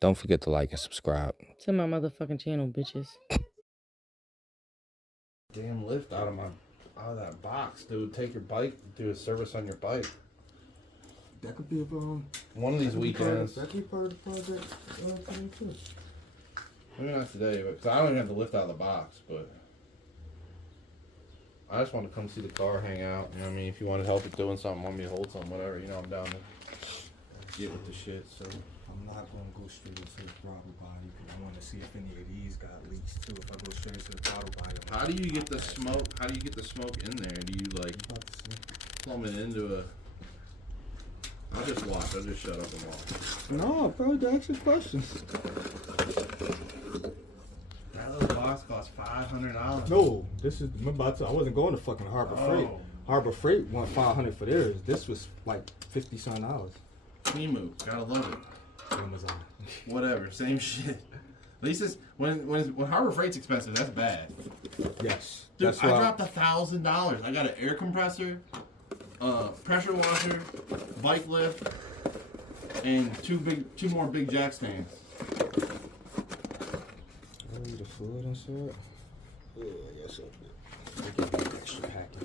Don't forget to like and subscribe. To my motherfucking channel, bitches. Damn lift out of that box, dude. Take your bike, do a service on your bike. That could be a one of these weekends. That could be part of the project for me too. Maybe not today, because I don't even have to lift out of the box, but I just want to come see the car, hang out. You know what I mean? If you want to help it doing something, want me to hold something, whatever, you know, I'm down to get with the shit. So I'm not going to go straight into the throttle body because I want to see if any of these got leaks too. If I go straight to the throttle body, how do you get the smoke? How do you get the smoke in there? Do you like plumb it into a? I'll just watch. I'll just shut up and watch. No, bro, ask your questions. That little box costs $500. No, this is. Remember, I wasn't going to fucking Harbor Freight. Harbor Freight want $500 for theirs. This was like $50-some. Temu, gotta love it. Amazon. Whatever, same shit. At least it's when Harbor Freight's expensive, that's bad. Yes. Dude, I dropped $1,000. I got an air compressor, pressure washer, bike lift, and two more big jack stands. Oh, the fluid inside? Yeah, yes, I give me an extra packet.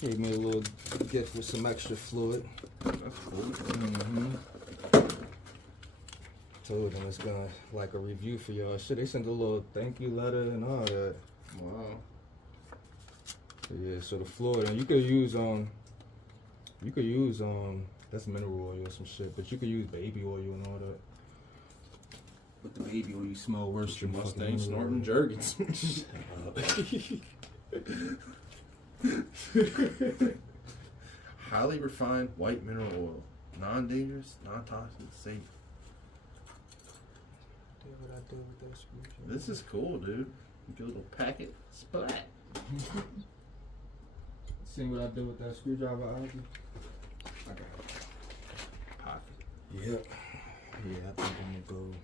Gave me a little gift with some extra fluid. That's cool. Mm-hmm. Told them it's gonna like a review for y'all. Shit, they sent a little thank you letter and all that. Wow. Yeah, so the fluid, and you could use that's mineral oil or some shit, but you could use baby oil and all that. But the baby oil smell worse Your than Mustang snorting Jergens. Highly refined white mineral oil. Non-dangerous, non-toxic, safe. What I do with that screwdriver. This is cool, dude. Get a little packet. Splat. See what I do with that screwdriver, Ozzy? Okay. Pocket. Yep. Yeah, I think I'm gonna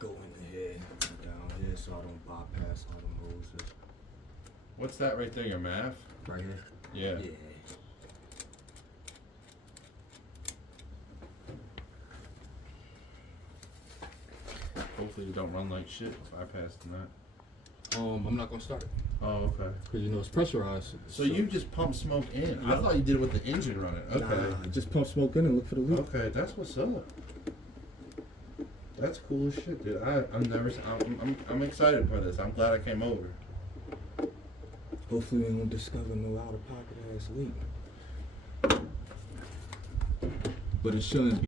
go in here, down here, so I don't bypass all the hoses. What's that right there, your math? Right here? Yeah. Yeah. Hopefully you don't run like shit bypassing that. I'm not gonna start it. Oh, okay. Cause you know it's pressurized. So you just pump smoke in. I thought you did it with the engine running. Okay. Nah, just pump smoke in and look for the leak. Okay, that's what's up. That's cool as shit, dude. I'm excited for this. I'm glad I came over. Hopefully we won't discover no out of pocket ass leak. But it shouldn't be.